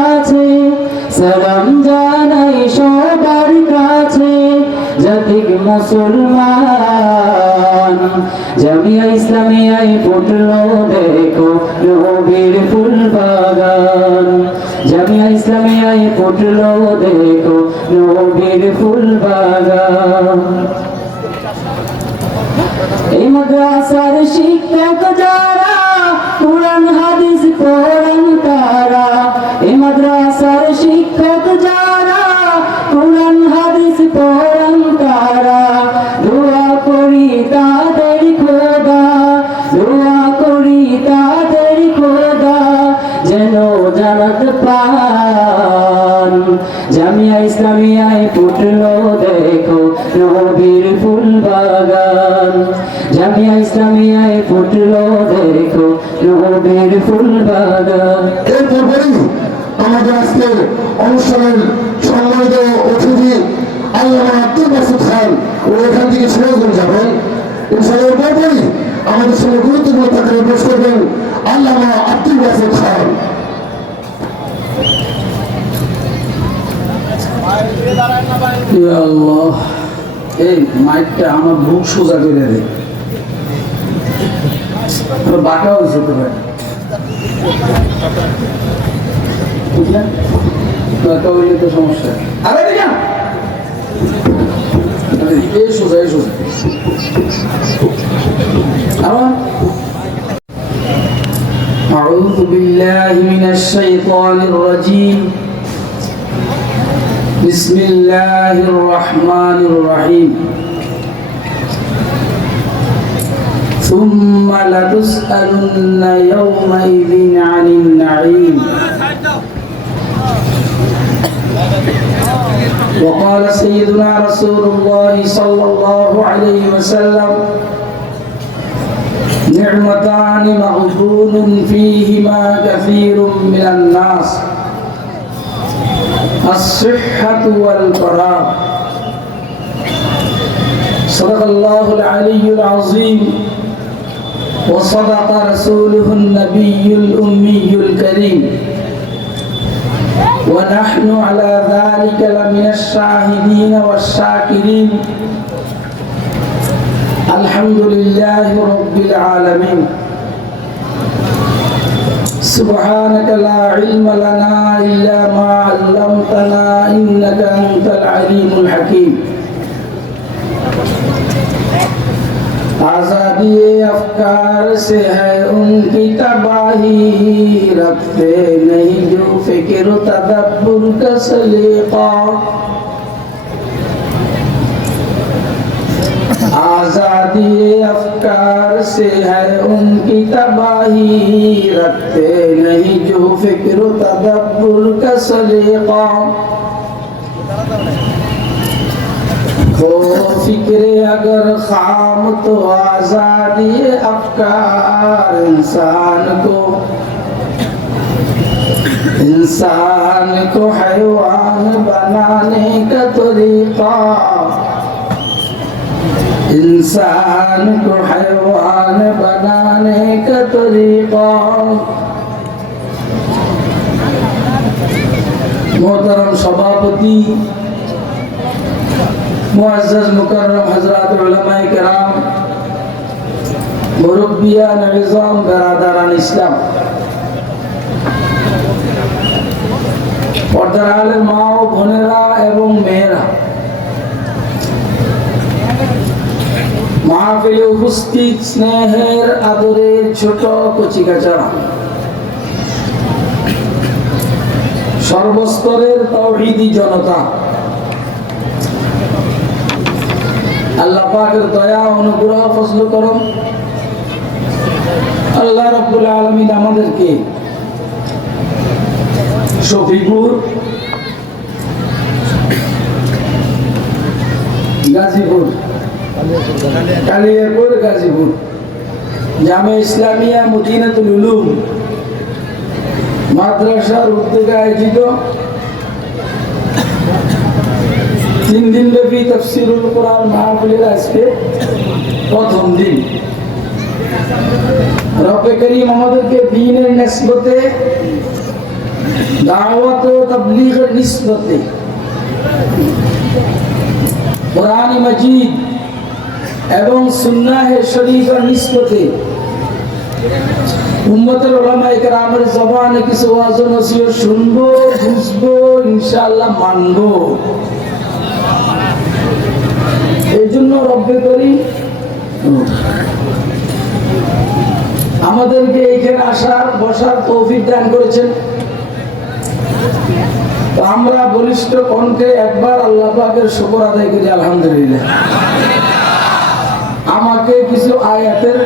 কাছে সালাম জানাই সবার কাছে, জাতিক মুসলমান। জামিয়া ফুটলো দেখো নবীর ফুল বাগান। জামিয়া ফুটলো দেখো নবীর ফুল বাগান। এই মাদ্রাসার শিক্ষক যারা ইসলামিয়ায় ফুটলো দেখো নবীর ফুল বাগান জামিয়া ইসলামিয়ায় ফুটলো দেখো নবীর ফুল বাগান আমাদের আজকের অনুষ্ঠানের সম্মানিত অতিথি আব্দুল মাসুদ খান, ও এখান থেকে সিরাজগঞ্জ যাবেন। পরপরই আমাদের সঙ্গে গুরুত্বপূর্ণ তাকে পেশ করবেন আল্লামা আব্দুল মাসুদ খান। আল্লাহ এই মাইকটা আমার বুক সোজা করে দে আমার বাঁকা হয়েছে তো ভাই বুঝলেন বাঁকা হইলে তো সমস্যা আরে দেখা এই সোজা এই সোজা আমার أعوذ بالله من الشيطان الرجيم بسم الله الرحمن الرحيم. ثم لتسألن يومئذ عن النعيم. وقال سيدنا رسول الله صلى الله عليه وسلم نعمتان مغبون فيهما كثير من الناس. الصحة والفراغ صدق الله العلي العظيم. وصدق رسوله النبي الأمي الكريم. ونحن على ذلك لمن الشاهدين والشاكرين. الحمد لله رب العالمين. سبحانك لا علم لنا افکار سے ہے ان کی تباہی، رکھتے نہیں جو فکر و تدبر کا سلیقہ آزادی افکار سے ہے ان کی تباہی، رکھتے نہیں جو فکر و تدبر کا سلیقہ हो फिक्र अगर खाम तो आजादी अफकार इंसान को इंसान को हैवान बनाने का तरीका इंसान को हैवान बनाने का तरीका मोहतरम सभापति معزز مکرم حضرات علماء کرام মুরব্বিয়ান নিজাম বেরাদারান ইসলাম। পর্দার মা ও বোনেরা এবং মেয়েরা। মাহফিলে উপস্থিত স্নেহের আদরের ছোট কচিকাচারা। সর্বস্তরের তৌহিদি জনতা। আল্লাহ দয়া, অনুগ্রহ ফসল করম। আল্লাহ রব্বুল আলমিন আমাদেরকে গাজীপুর গাজীপুর, জামে ইসলামিয়া, মদিনাতুল উলুম, মাদ্রাসার উদ্যোগে আয়োজিত তিন দিন ব্যাপী তফসিরুল কোরআন মাহফিলের আজকে প্রথম দিন। রব্বে করিম আমাদেরকে দিনের নেসবতে, দাওয়াত ও তাবলীগের নিসবতে কোরআন মজিদ এবং সুন্নাহে শরীফের নিসবতে, উম্মতের ওলামায়ে কেরামের জবানে কিছু ওয়াজ নসিহত শুনব, বুঝব, ইনশাআল্লাহ মানবো। জন্য রব্বে করি আমাদেরকে এখানে আসার, বসার তৌফিক দান করেছেন। আমরা বলিষ্ঠ কণ্ঠে একবার আল্লাহ পাকের শুকর আদায় করি, আলহামদুলিল্লাহ। আমাকে কিছু আয়াতের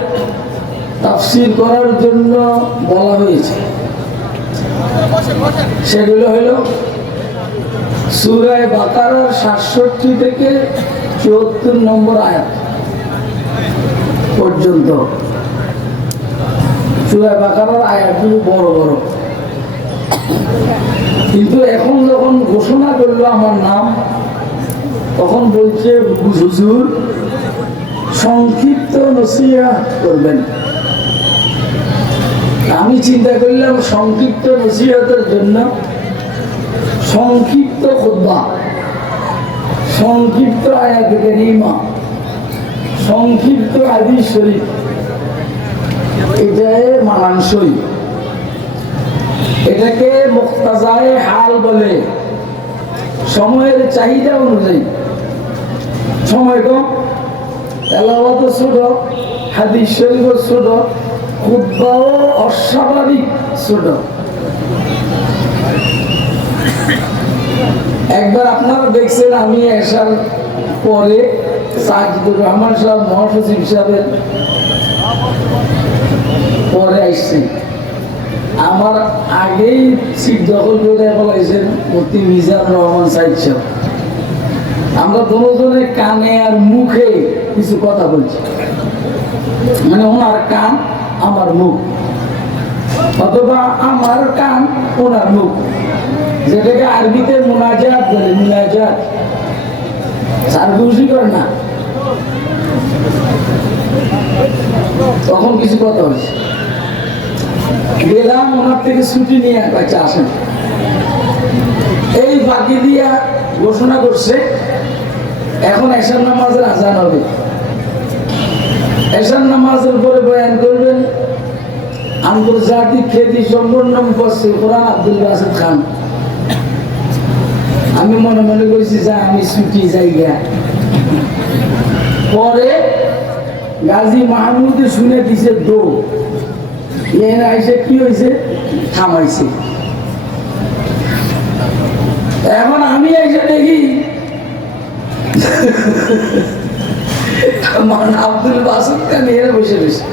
তাফসির করার জন্য বলা হয়েছে। সেগুলো হলো সুরায় বাকারার সাতষট্টি থেকে চুয়াত্তর নম্বর আয়াত পর্যন্ত। সুরায় বাকারার আয়াতগুলো বড় বড়। কিন্তু এখন যখন ঘোষণা করল আমার নাম, তখন বলছে, হুজুর, সংক্ষিপ্ত নসিয়া করবেন। আমি চিন্তা করলাম, সংক্ষিপ্ত নসিহতের জন্য সংক্ষিপ্ত খুদ্া সংক্ষিপ্ত আয়াত কারিমা সংক্ষিপ্ত আদি শরীফ। এটাই মানানসই। এটাকে মুক্তাজায় হাল বলে। সময়ের চাহিদা অনুযায়ী। সময় কম। তেলাওয়াত ছোট। হাদিস শরীফ ছোট। খুদ্াও অস্বাভাবিক ছোট। একবার আপনারা দেখছেন আমি আসার পরে সাজিদুর রহমান সাহেব মহাসচিব হিসাবে পরে আসছি। আমার আগেই সিট দখল করে বলাইছেন অতি মিজান রহমান সাহেব সাহেব আমরা দুজনে কানে আর মুখে কিছু কথা বলছি। মানে ওনার কান আমার মুখ। অথবা আমার কান ওনার মুখ। যেটাকে আরবিতে মুনাজাত বলে, মুনাজাত। সারগুজি করে না। তখন কিছু কথা হয়েছে। গেলাম, ওনার থেকে ছুটি নিয়ে কাছে আসেন এই বাকি দিয়া ঘোষণা করছে, এখন এসার নামাজের আজান হবে। এসার নামাজের পরে বয়ান করবেন, আন্তর্জাতিক খ্যাতি সম্পন্ন করছে কোরআন আব্দুল বাসেদ খান। আমি মনে মনে করছি যে আমি ছুটি জায়গা। পরে গাজী মাহমুদ শুনে দিছে দো এখানে আইসে কি হয়েছে থামাইছে। এখন আমি এসে দেখি আমার আব্দুল বাসুদ খান এর বসে রয়েছে।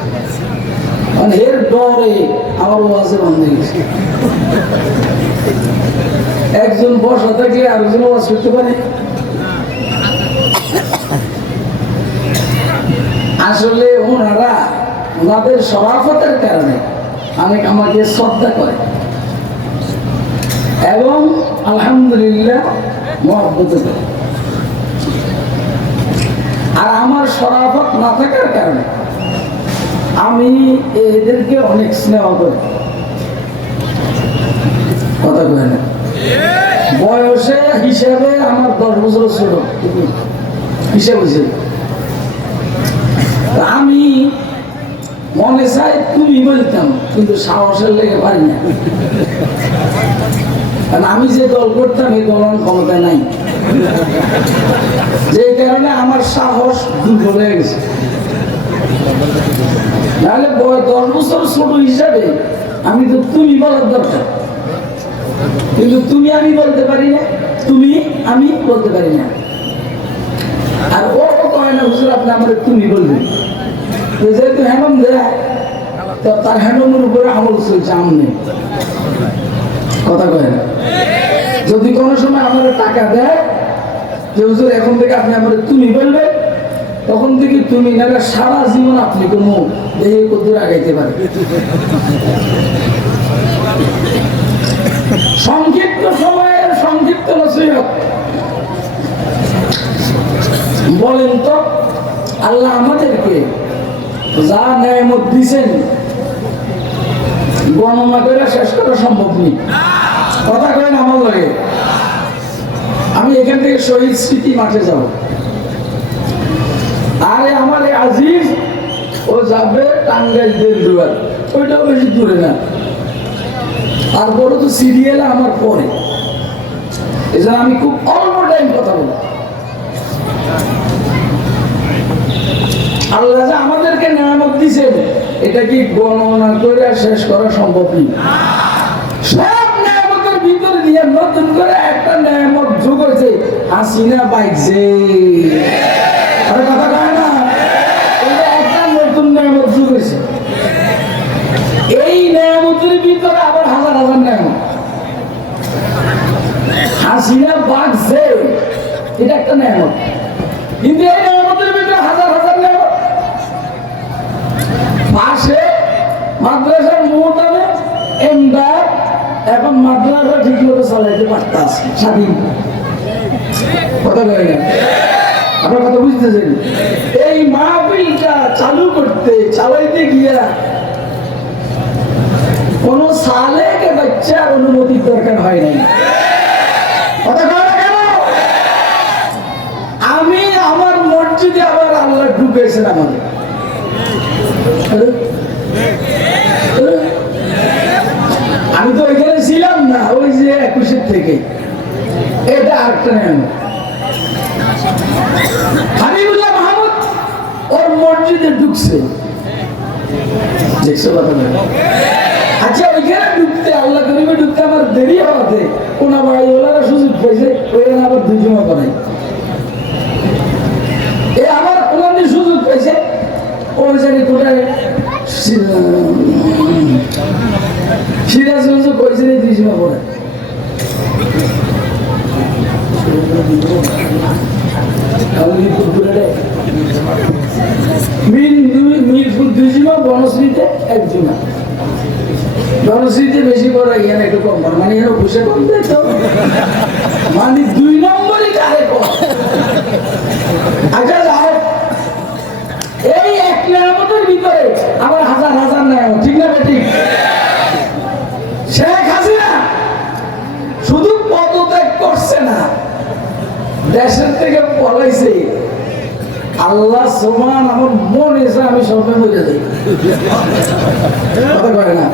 মানে এর ডরে আমার ওয়াজে বন্ধ হয়ে গেছে। একজন বসা থাকলে আরেকজন ওয়াজ করতে পারে। আসলে ওনারা ওনাদের সরাফতের কারণে অনেক আমাকে শ্রদ্ধা করে। এবং আলহামদুলিল্লাহ মহব্বত করে। আর আমার সরাফত না থাকার কারণে আমি এদেরকে অনেক স্নেহ করি। কথা কয় না বয়সে হিসাবে আমার দশ বছর ছিল। হিসাব হয়েছিল আমি মনে চাই তুমি বলতাম, কিন্তু সাহসের লেগে পারি না কারণ আমি যে দল করতাম এই দল আমার ক্ষমতায় নাই। যে কারণে আমার সাহস দুর্বল হয়ে গেছে। নাহলে দশ বছর ছোট হিসাবে, আমি তো তুমি বলার দরকার। কিন্তু তুমি আমি বলতে পারি না, তুমি আমি বলতে পারি না। আর ও কয় না, হুজুর, আপনি আমাদের তুমি বলবেন। তো যেহেতু হেমন দেয় তার হেমনের উপরে আমল চলছে আমনে কথা কয় না? যদি কোনো সময় আমাদের টাকা দেয়, যে হুজুর, এখন থেকে আপনি আমাদের তুমি বলবেন, তখন থেকে তুমি নাহলে সারা জীবন আপনি কোনো দেহে কদ্দুর আগাইতে পারেন সংক্ষিপ্ত সময়ের সংক্ষিপ্ত নসিহত। বলেন তো, আল্লাহ আমাদেরকে যা ন্যায়মত দিছেন গণনা করে শেষ করা সম্ভব নেই। কথা কয় না আমার লাগে? আমি এখান থেকে শহীদ স্মৃতি মাঠে যাব। আরে আমার আজিজ ও যাবে টাঙ্গাইল দেলদুয়ার ওইটাও বেশি দূরে না। তারপরে তো সিরিয়াল আমার পরে। আমি খুব অল্প টাইম কথা বলি। আল্লাহ যে আমাদেরকে দিছেন এটা কি গণনা করে শেষ করা সম্ভব নেই সব নিয়ামতের ভিতরে দিয়ে নতুন করে একটা নিয়ামত যোগ হয়েছে, হাসিনা বাইকছে আরে কথা কয় না একটা নতুন নিয়ামত যোগ হয়েছে। এই নিয়ামতের ভিতরে আবার হাজার হাজার নিয়ামত হাসিনা বাগছে এটা একটা নিয়ামত। কিন্তু এই নিয়ামতের ভিতরে হাজার হাজার নিয়ামত। পাশে মাদ্রাসার মোহতাবে এমদাদ এখন মাদ্রাসা ঠিক চালাইতে পারতাছে স্বাধীন। কথা কয় না? আপনার কথা বুঝতেছেন? এই মাহফিলটা চালু করতে, চালাইতে গিয়া কোন সালেকে বাচ্চার অনুমতির দরকার হয় নাই কথা কয় না কেন আমি আমার মসজিদে আবার আল্লাহ ঢুকেছেন আমাদের আমি তো ওইখানে ছিলাম না, ওই যে একুশের থেকে। এটা আরেকটা নেন হাবিবুল্লাহ ঢুকছে। আচ্ছা ওইখানে ঢুকতে, আল্লাহ ঢুকতে আমার দেরি হওয়াতে কোন সুযোগ পেয়েছে আবার দুজমা করাই এ আবার ওনাদের সুযোগ পেয়েছে ওই জানি দুই মিরপুর দুই দুই বনশ্রীতে এক জমা। বনশ্রীতে বেশি বড় এখানে একটু কম মানে এখানে বসে কম দেয় তো মানে দুই নম্বরই কারে যাও এই এক নিয়ামতের ভিতরে আমার হাজার হাজার নিয়ামত ঠিক না ঠিক শেখ হাসিনা শুধু পদত্যাগ করছে না, দেশের থেকে পলাইছে। আল্লাহ সমান আমার মন এসে আমি সবে বুঝে দিই কয় না?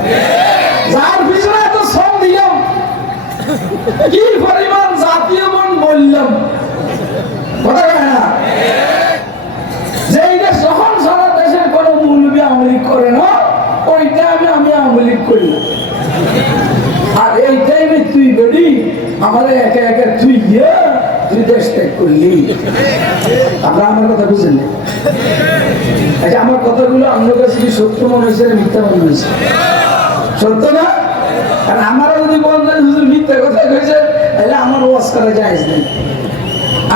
যার পিছনে এত শ্রম দিলাম, কি পরিমাণ জাতীয় মন বললাম কথা কয় না যে এটা যখন সারা দেশের কোনো মূলবী আমলিক করে না ওই টাইমে আমি আমলিক করি না। আর এই টাইমে তুই বেরি আমার একে একে তুই গিয়ে তুই দেশ ত্যাগ করলি। আমরা আমার কথা বুঝেন আচ্ছা আমার কথাগুলো আমার কাছে কি সত্য মনে হয়েছে, মিথ্যা মনে হয়েছে? সত্য না? আর আমারও যদি বলেন হুজুর মিথ্যা কথা কয়েছে তাহলে আমার ওয়াজ করা যায় নেই।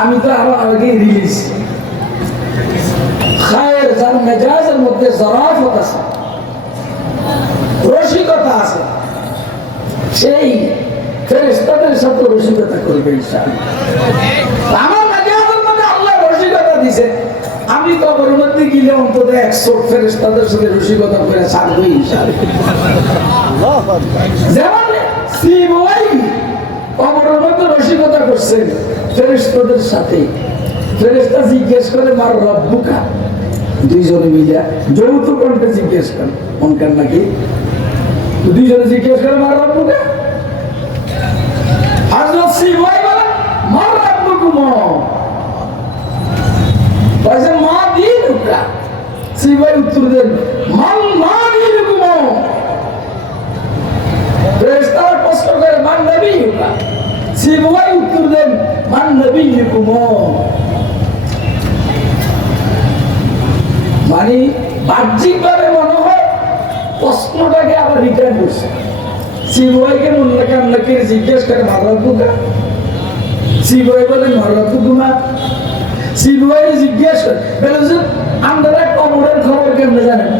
আমি তো আরও আগে রিলিজ খায়ের যার মেজাজের মধ্যে জরাফত আছে, রসিকতা আছে, সেই সাথে রসিকতা করবে আমার মেজাজের মধ্যে আল্লাহ রসিকতা দিছে। আমি কবরের মধ্যে গেলে অন্তত একশো সাথে রসিকতা করে ছাড়বো যেমন কবরের মধ্যে রসিকতা করছেন ফেরেশতাদের সাথে। ফেরেশতা জিজ্ঞেস করে মার রব্বুকা? দুইজনে মিলে যৌথ কণ্ঠে জিজ্ঞেস করে। মনকার নাকি? দুইজনে জিজ্ঞেস করে মার রব্বুকা? হযরত সিবওয়াই বলে মার রব্বুকুম বলছে মা মান নবীকা সিবওয়াই উত্তর মানে বাহ্যিকভাবে মনে হয় প্রশ্নটাকে আবার রিটার্ন করছে। সিবওয়াইকে মুন্না কান্নাকে জিজ্ঞেস করে মারাবুকা সিবওয়াই বলে মারাবুকুমা সিবওয়াই জিজ্ঞেস করে, বলে আমরা কবরের খবর কেমনে জানেন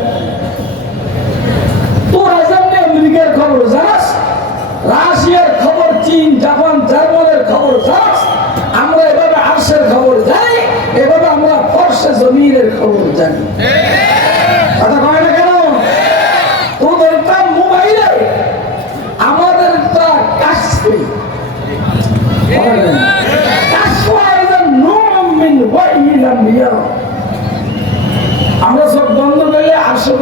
তোরা জানলে আমেরিকার খবর জানাস রাশিয়ার খবর চীন জাপান জার্মানের খবর জানাস আমরা এভাবে আর্সের খবর জানি এভাবে আমরা ফর্সে জমিনের খবর জানি কথা কয় না কেন তোদেরটা মোবাইলে আমাদেরটা কাশ্মীর হয় না। কাশওয়াইজা নূরুম মিন ওয়াইহিল আম্বিয়া। আমরা সব বন্ধ করলে আটশো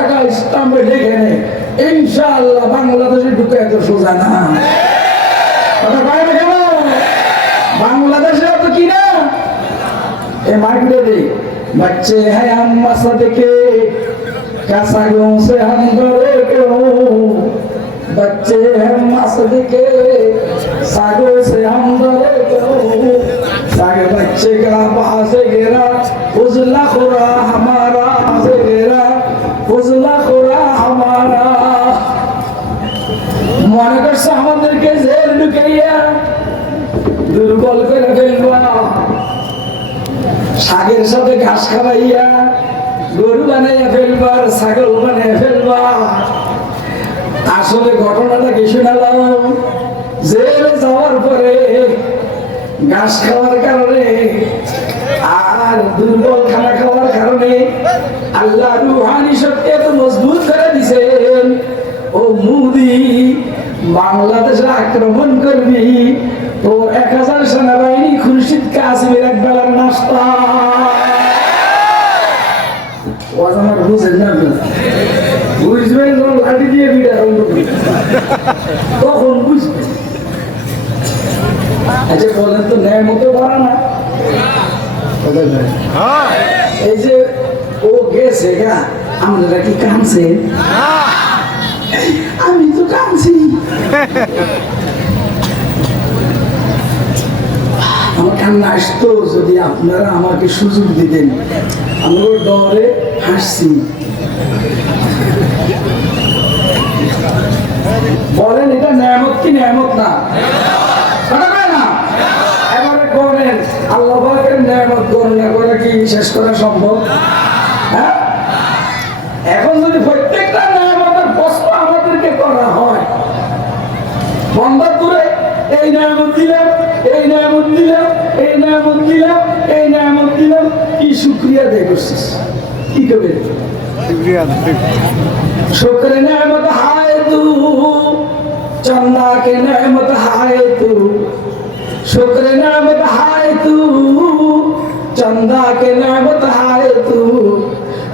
টাকা স্টাম্পে লিখে নেই ইনশাআল্লাহ বাংলাদেশে ঢুকে এত সোজা না। বাংলাদেশে তো কি না? এ মার্কেটে بچے ہیں ہم مسد کے کسگوں سے ہم گرے گئے بچے ہیں مسد کے ساگوں سے ہم گرے گئے ساگ بچے کا پاس گرا اجلا خورا ہمارا سے گرا ফজলা খোরা আমারা। মনে করছে আমাদেরকে জেল ঢুকাইয়া দুর্বল করে ফেলবা। শাকের সাথে ঘাস খাওয়াইয়া গরু বানাইয়া ফেলবার ছাগল বানাইয়া ফেলবা। আসলে ঘটনাটা কি শোনালাম? জেলে যাওয়ার পরে ঘাস খাওয়ার কারণে আল্লাহ রুহানি শক্তি এত মজবুত করে দিছেন। ও মুদি বাংলাদেশে আক্রমণ করবি তো এক হাজার সেনাবাহিনী খুরশিদ কাশ্মীর এক বেলার নাস্তা। ওয়াজ আমার বুঝেন না আপনি? বুঝবেন যখন লাঠি দিয়ে বিড়া আরম্ভ করি। তখন বুঝবেন। আচ্ছা বলেন তো ন্যায় মতো পারা না এই যে গেছে গা। কি আমি তো আমার কান্না আসতো যদি আপনারা আমাকে সুযোগ দিতেন। আমরা ডরে হাসছি। বলেন, এটা নিয়ামত কি নিয়ামত না? এবারে আল্লাহ নিয়ামত গণনা করে কি শেষ করা সম্ভব? এখন যদি প্রত্যেকটা নিয়ামতের প্রশ্ন আমাদেরকে করা হয় বন্ধ করে এই নিয়ামত দিলাম এই নিয়ামত দিলাম এই নিয়ামত দিলাম এই নিয়ামত দিলাম কি শুক্রিয়া দে করছিস কি করবে शुक्र नेमत हाय तू चंदा के नेमत हाय तू शुक्र नेमत हाय तू चंदा के नेमत हाय तू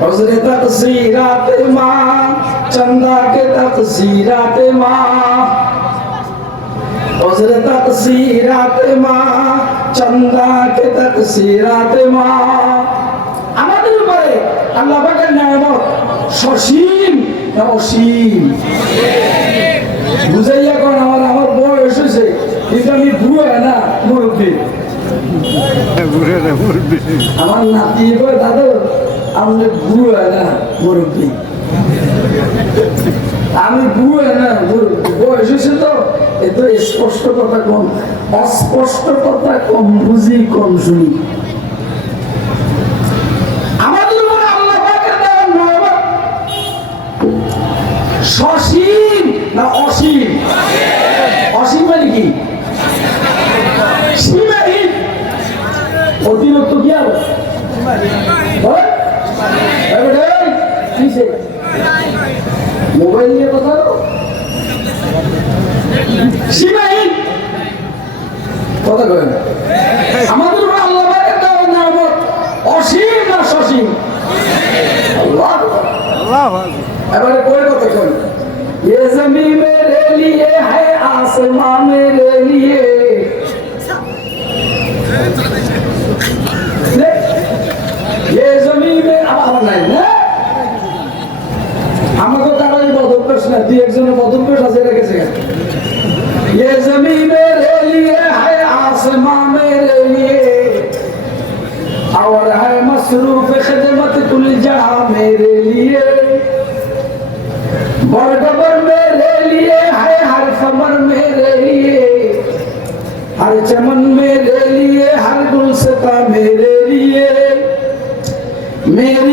حسن تقصیرات ماں چندہ کے تقصیرات ماں حسن মা ماں چندہ کے تقصیرات ماں আমাদের উপরে আল্লাহ পাকের নিয়ামত সসীম না অসীম? বুঝাইয়া কোন আমার আমার বয়স হয়েছে কিন্তু আমি বুড়ো না মুরব্বী। আমার নাতি দাদা দাদু আমি হয় না মুরব্বী। আমি বুয়া না মুরব্বী। বয়স হয়েছে তো এত স্পষ্ট কথা কম, অস্পষ্ট কথা কম, বুঝি কম শুনি। মোবাইল নিয়ে কথা বলো? সীমাহীন কথা কয় না আমাদের উপরে আল্লাহ পাকের দেওয়া নিয়ামত অসীম না সসীম আল্লাহ এবারে কোন কথা কোন ये जमी मेरे लिए है आसमां मेरे लिए ले, ये जमी में আমার নাই না দুই একজনের বদল করে সাজিয়ে রেখেছে یہ زمین میرے لیے ہے آسمان میرے لیے اور ہے مصروف خدمت کل جہاں میرے لیے برگبر میرے لیے ہے ہر خبر میرے لیے ہر چمن میرے لیے ہر گلستہ میرے لیے میرے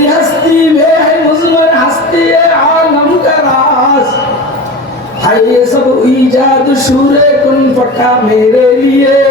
ایجاد شور کن پکا میرے لیے۔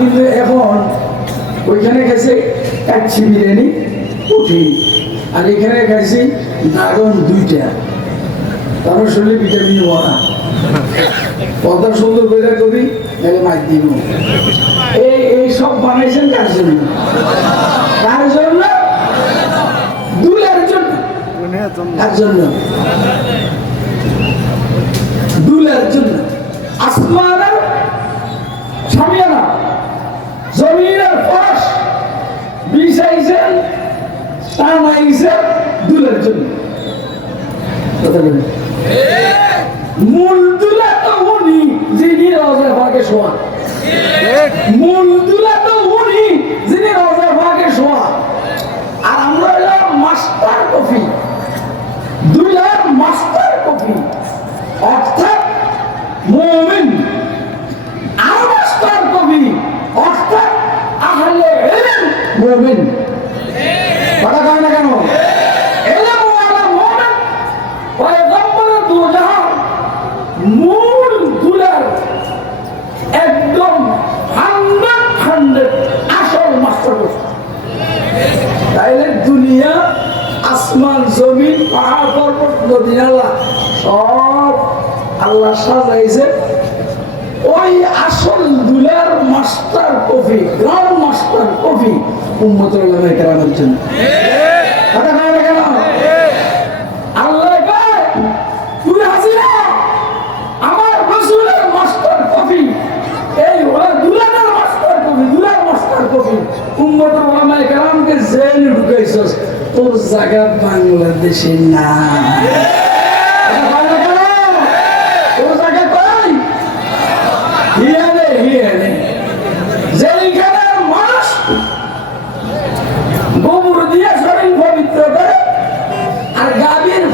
কিন্তু এখন ওইখানে গেছে কাচ্ছি বিরিয়ানি উঠি আর এখানে খাইছি ড্রাগন দুইটা। তারপর শরীরে ভিটামিন বনা কথা সুন্দর করে করি তাহলে মাছ দিব এই এই সব বানাইছেন কার জন্য? কার জন্য? দুলের জন্য। কার জন্য? দুলের জন্য। আসমানের মাস্টার কফি। আহলে কেন ইলম ওয়ালা মুমিন পয়গম্বর দুজাহান মূল দুলার একদম হান্ড্রেড হান্ড্রেড আসল মাস্টার কফি তাইলে দুনিয়া আসমান জমিন পাহাড় পর্বত নদী নালা সব আল্লাহ সাজাইছে। ওই আসল দুলার master coffee ground master coffee কেরামের জন্য কথা কয় না কেন আল্লাহ কয় তুই হাসিনা আমার রসুলের মাস্টার কফি এই ওরা দুলানের মাস্টার কফি দুলার মাস্টার কফি উম্মত উলামায়ে কেরামকে জেলে ঢুকাইছস তোর জায়গা বাংলাদেশে না কথা কয় না কেন? তোর জায়গা কই হিয়ানে হিয়ানে যেইখানে মানুষ গোবর দিয়ে শরীর পবিত্র করে আর গাভীর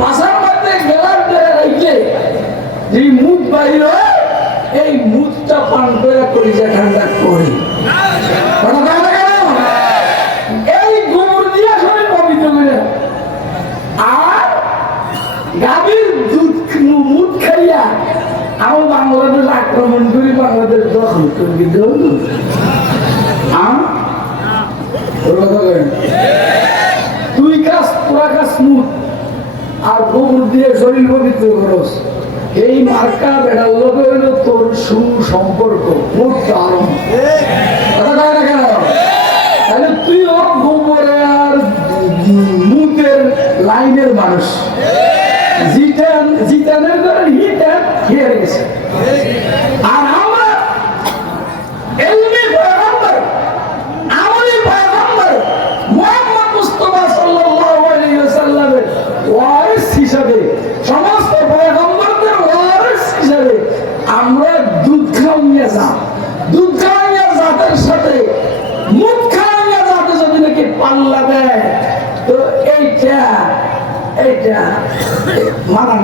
ভাষার মধ্যে গেলার ধরে রেখে যে মুখ বাইর এই মুখটা পান করে কলিজা ঠান্ডা তুই কাজ তোরা কাজ মুখ আর গোবর দিয়ে শরীর পবিত্র করস এই মার্কা বেড়ার লোক হইল তোর সুসম্পর্ক লাইনের মানুষ জিটান জিটানের আর আমরা এলমি পয়গম্বর আমলি পয়গম্বর মুহাম্মদ মুস্তাফা সাল্লাল্লাহু আলাইহি ওয়াসাল্লামের ওয়ারিস হিসাবে সমস্ত পয়গম্বরদের ওয়ারিস হিসাবে আমরা দুধ খাওয়াইয়া যা দুধ খাওয়াইয়া জাতের সাথে মুখ খাওয়াইয়া জাতে যদি নাকি পাল্লা দেয় তো এইটা এইটা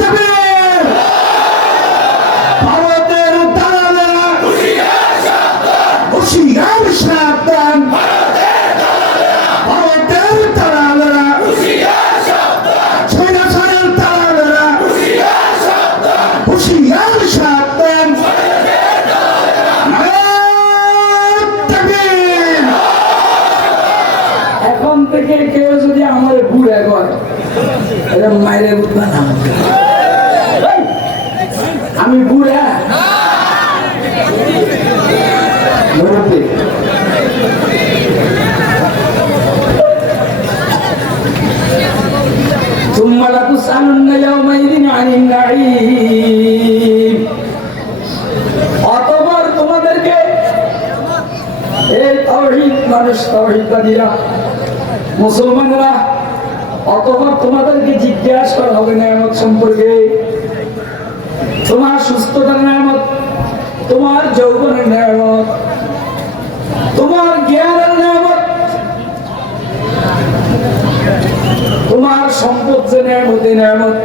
নারায়ণ মানুষ মুসলমানরা, অতঃপর তোমাদেরকে জিজ্ঞাসা হবে নিয়ামত সম্পর্কে। তোমার সুস্থতার নিয়ামত তোমার যৌবনের নিয়ামত তোমার জ্ঞানের নিয়ামত তোমার সম্পদ যে নিয়ামত নিয়ামত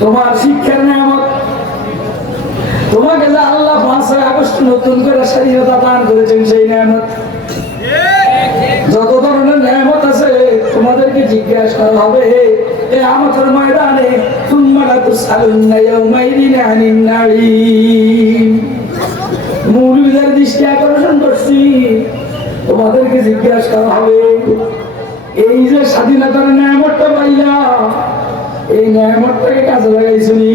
তোমার শিক্ষার নিয়ামত তোমাকে যে আল্লাহ পাঁচই আগস্ট নতুন করে স্বাধীনতা দান করেছেন সেই নিয়ামত করা হবে। এ আমাদের ময়দানে তুমারা তো সালুন্না ইয়াউমাইদিন আনিন নাঈম। মৌলবীদের দৃষ্টি আকর্ষণ করছি। তোমাদেরকে জিজ্ঞাসা করা হবে, এই যে স্বাধীনতার নিয়ামতটা পাইলা, এই নিয়ামতটাকে কাজে লাগাইছনি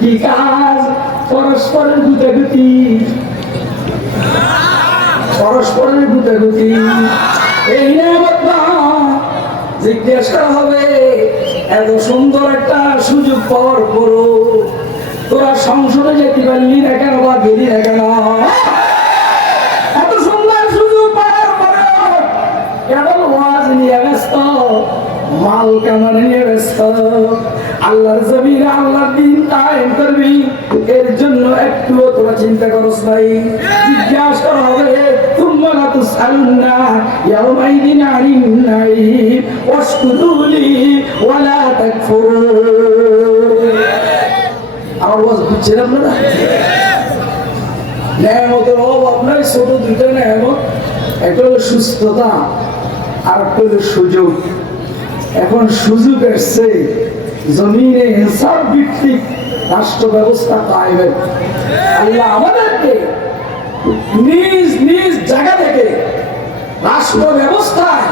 কি কাজ? পরস্পরের গুতাগুতি পরস্পরের গুতাগুতি এই নিয়ামত না জিজ্ঞেস করা হবে, এত সুন্দর একটা সুযোগ পাওয়ার পরও তোরা সংসদে যেতে পারলি না কেন বা গেলি না কেন? মাল নিয়ে আল্লাহর এর জন্য চিন্তা জিজ্ঞাসা করা হবে অভাব নাই ছোট দুইটা ন্যায়ামত একটা সুস্থতা আর সুযোগ। এখন সুযোগ এসছে, জমিনে হিসাব ভিত্তিক রাষ্ট্র ব্যবস্থা আল্লাহ আমাদেরকে নিজ নিজ জায়গা থেকে রাষ্ট্র ব্যবস্থায়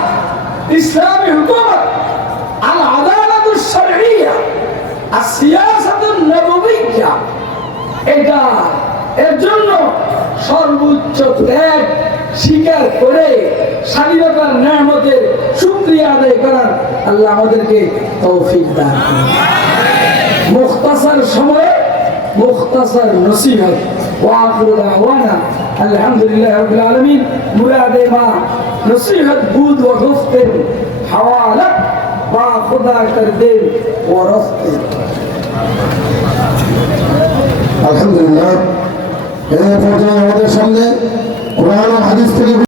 ইসলামী হুকুমত এটা এর জন্য সর্বোচ্চ স্বীকার করে আদায় আল্লাহ আমাদেরকে তৌফিক দান। মুখতাসার সময়ে মুখতাসার নসিহত وآخر دعوانا الحمد لله رب العالمين مراد ما نصيحت بود و گفت حوالت با خدا کر دے و رفت আলহামদুলিল্লাহ এই পর্যায়ে আমাদের সামনে কোরআন ও হাদিস থেকে